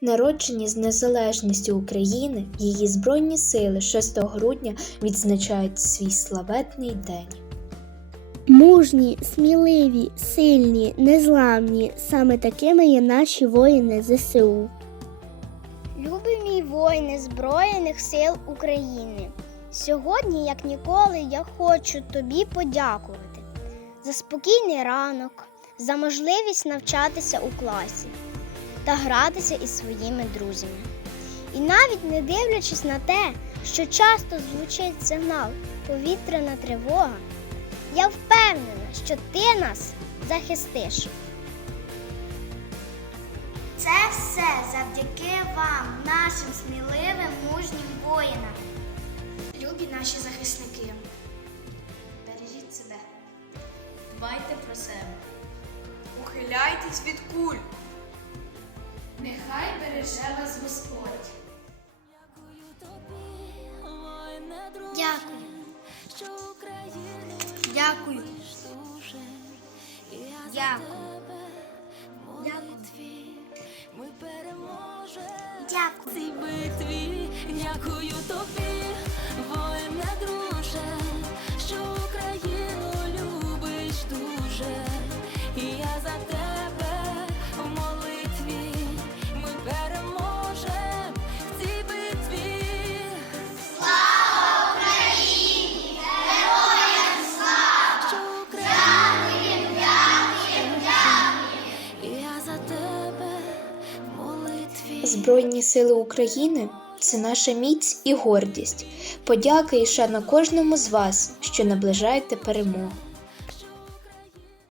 Народжені з незалежністю України, її Збройні сили 6 грудня відзначають свій славетний день. Мужні, сміливі, сильні, незламні. Саме такими є наші воїни ЗСУ. Любі воїни Збройних сил України. Сьогодні, як ніколи, я хочу тобі подякувати за спокійний ранок, за можливість навчатися у класі та гратися із своїми друзями. І навіть не дивлячись на те, що часто звучить сигнал повітряна тривога, я впевнена, що ти нас захистиш. Це все завдяки вам, нашим сміливим мужнім воїнам. Любі наші захисники, бережіть себе, дбайте про себе. Ухиляйтесь від куль. Нехай береже вас Господь. Дякую. Дякую. Дякую. Дякую. цій битві. Дякую тобі, воїне друже, що Україну любиш дуже. І я за тебе Збройні сили України це наша міць і гордість. Подяка і шана кожному з вас, що наближаєте перемогу.